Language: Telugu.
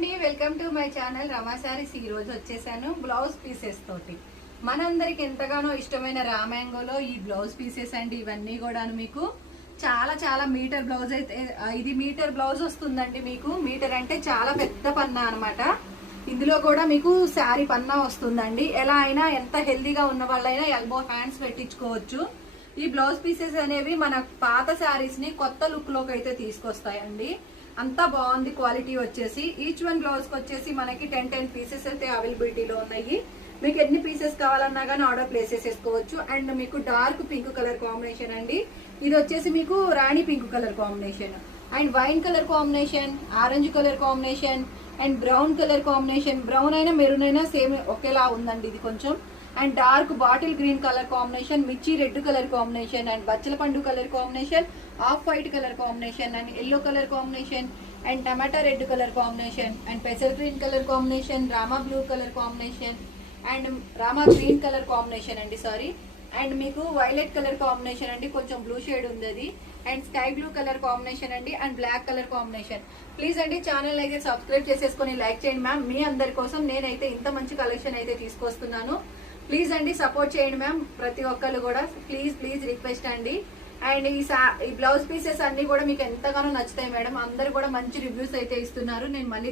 అండి, వెల్కమ్ టు మై ఛానల్ రమా సారీస్. ఈ రోజు వచ్చేసాను బ్లౌజ్ పీసెస్ తోటి. మనందరికి ఎంతగానో ఇష్టమైన రామాంగోలో ఈ బ్లౌజ్ పీసెస్ అండి. ఇవన్నీ కూడా మీకు చాలా చాలా మీటర్ బ్లౌజ్ అయితే ఇది మీటర్ బ్లౌజ్ వస్తుందండి. మీకు మీటర్ అంటే చాలా పెద్ద పన్నా అనమాట. ఇందులో కూడా మీకు శారీ పన్నా వస్తుందండి. ఎలా అయినా ఎంత హెల్దీగా ఉన్న వాళ్ళైనా ఎల్బో హ్యాండ్స్ పెట్టించుకోవచ్చు. ఈ బ్లౌజ్ పీసెస్ అనేవి మన పాత శారీస్ ని కొత్త లుక్ లోకి అయితే తీసుకొస్తాయండి. అంతా బాగుంది. క్వాలిటీ వచ్చేసి ఈచ్ వన్ బ్లౌజ్ కి వచ్చేసి మనకి 10 పీసెస్ అయితే అవైలబిలిటీలో ఉన్నాయి. మీకు ఎన్ని పీసెస్ కావాలన్నా కానీ ఆర్డర్ ప్లేస్ చేసేసుకోవచ్చు. అండ్ మీకు డార్క్ పింక్ కలర్ కాంబినేషన్ అండి. ఇది వచ్చేసి మీకు rani pink colour combination and wine colour combination, orange colour combination and brown colour combination. Brown అయినా మెరూన్ అయినా సేమ్ ఒకేలా ఉందండి ఇది కొంచెం. And dark bottle green colour combination, మిర్చి రెడ్ కలర్ కాంబినేషన్ అండ్ బచ్చల పండు colour combination, off white colour combination and yellow colour combination and టమాటా red colour combination and పెసల్ green colour combination, Rama blue colour combination and Rama green colour combination అండి అండ్ మీకు వైలెట్ కలర్ కాంబినేషన్ అండి. కొంచెం బ్లూ షేడ్ ఉంది అది. And sky blue colour combination అండి and black colour combination. Please అండి ఛానల్ అయితే సబ్స్క్రైబ్ చేసేసుకొని లైక్ చేయండి మ్యామ్. మీ అందరి కోసం నేనైతే ఇంత మంచి కలెక్షన్ అయితే తీసుకొస్తున్నాను. ప్లీజ్ అండి సపోర్ట్ చేయండి మ్యామ్. ప్రతి ఒక్కళ్ళు కూడా ప్లీజ్ రిక్వెస్ట్ అండి. అండ్ ఈ బ్లౌజ్ పీసెస్ అన్ని కూడా మీకు ఎంతగానో నచ్చుతాయి మేడం. అందరు కూడా మంచి రివ్యూస్ అయితే ఇస్తున్నారు. నేను మళ్ళీ